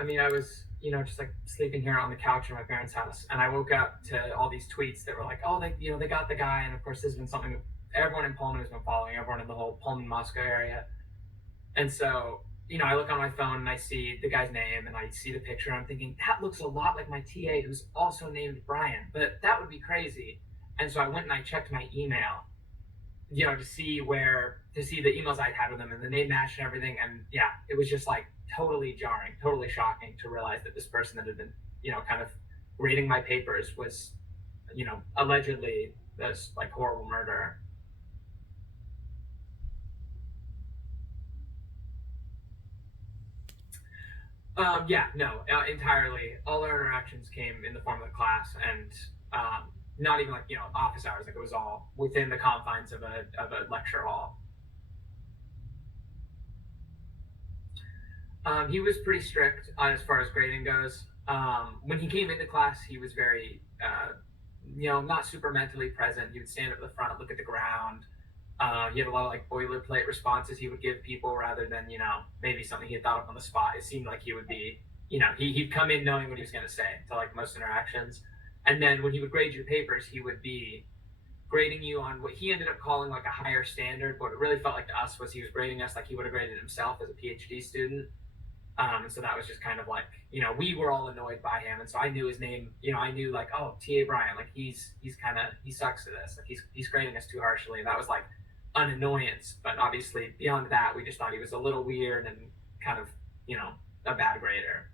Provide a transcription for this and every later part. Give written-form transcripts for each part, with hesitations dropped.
I mean, I was, just like sleeping here on the couch in my parents' house, and I woke up to all these tweets that were like, "Oh, they got the guy," and of course, this has been something everyone in Pullman has been following, everyone in the whole Pullman Moscow area, and so. I look on my phone and I see the guy's name and I see the picture. And I'm thinking that looks a lot like my TA, who's also named Brian, but that would be crazy. And so I went and I checked my email, to see the emails I'd had with him and the name matched and everything. And yeah, it was just like totally jarring, totally shocking to realize that this person that had been, kind of grading my papers was, allegedly this like horrible murderer. Yeah, no, entirely. All our interactions came in the form of the class, and not even like office hours. Like it was all within the confines of a lecture hall. He was pretty strict as far as grading goes. When he came into class, he was very, not super mentally present. He would stand up at the front, look at the ground. He had a lot of like boilerplate responses he would give people rather than, maybe something he had thought up on the spot. It seemed like he would be, he'd come in knowing what he was going to say to like most interactions. And then when he would grade your papers, he would be grading you on what he ended up calling like a higher standard. But what it really felt like to us was he was grading us like he would have graded himself as a PhD student. And so that was just kind of like, we were all annoyed by him. And so I knew his name, I knew like, oh, TA Bryan, like he's kind of, he sucks at this. Like he's grading us too harshly. And that was like an annoyance. But obviously beyond that, we just thought he was a little weird and kind of, a bad grader.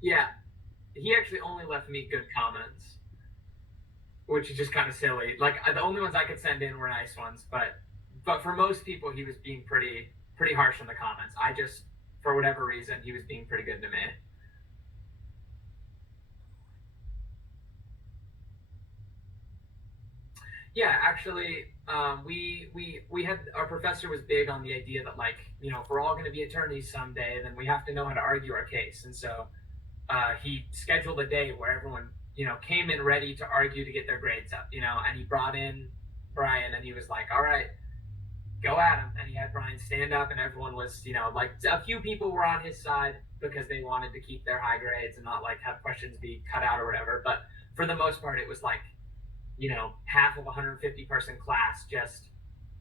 Yeah. He actually only left me good comments, which is just kind of silly. Like the only ones I could send in were nice ones, but for most people, he was being pretty harsh in the comments. I just, for whatever reason, he was being pretty good to me. Yeah, actually, we had our professor was big on the idea that like if we're all going to be attorneys someday, then we have to know how to argue our case, and so he scheduled a day where everyone came in ready to argue to get their grades up, and he brought in Brian and he was like, all right, go at him. And he had Brian stand up, and everyone was, like a few people were on his side because they wanted to keep their high grades and not like have questions be cut out or whatever. But for the most part, it was like, half of a 150-person class just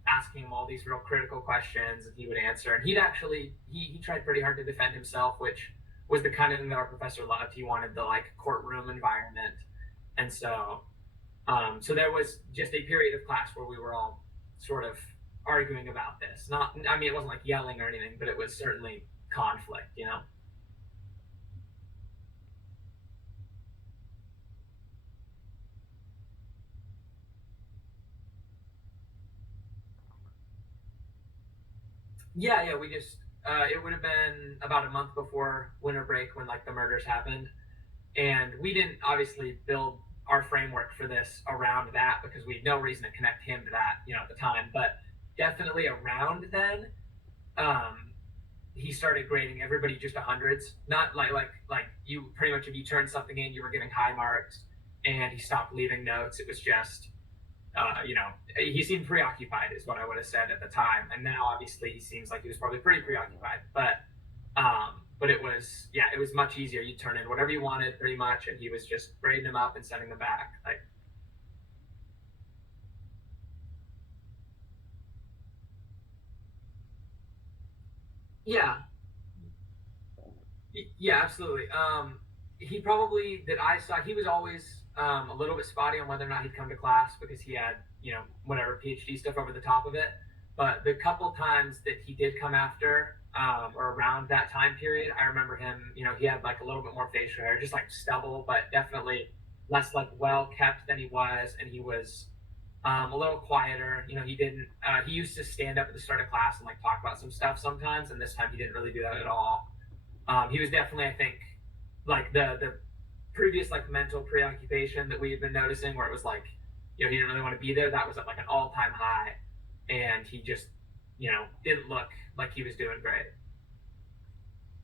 asking him all these real critical questions, and he would answer. And he tried pretty hard to defend himself, which was the kind of thing that our professor loved. He wanted the like courtroom environment, and so there was just a period of class where we were all sort of arguing about this. Not, I mean, it wasn't like yelling or anything, but it was certainly conflict. Yeah, yeah. We just it would have been about a month before winter break when like the murders happened, and we didn't obviously build our framework for this around that because we had no reason to connect him to that, at the time. But definitely around then, um, he started grading everybody just hundreds. Not like you pretty much if you turned something in, you were getting high marks, and he stopped leaving notes. It was just he seemed preoccupied, is what I would have said at the time. And now, obviously, he seems like he was probably pretty preoccupied. But it was, yeah, it was much easier. You turn in whatever you wanted, pretty much, and he was just grading them up and sending them back. Like, yeah, yeah, absolutely. He probably that I saw. He was always a little bit spotty on whether or not he'd come to class because he had whatever PhD stuff over the top of it. But the couple times that he did come after or around that time period, I remember him. He had like a little bit more facial hair, just like stubble, but definitely less like well kept than he was, and he was a little quieter. He didn't. He used to stand up at the start of class and like talk about some stuff sometimes, and this time he didn't really do that at all. He was definitely, I think, like the previous like mental preoccupation that we had been noticing, where it was like, he didn't really want to be there. That was at like an all-time high, and he just, didn't look like he was doing great.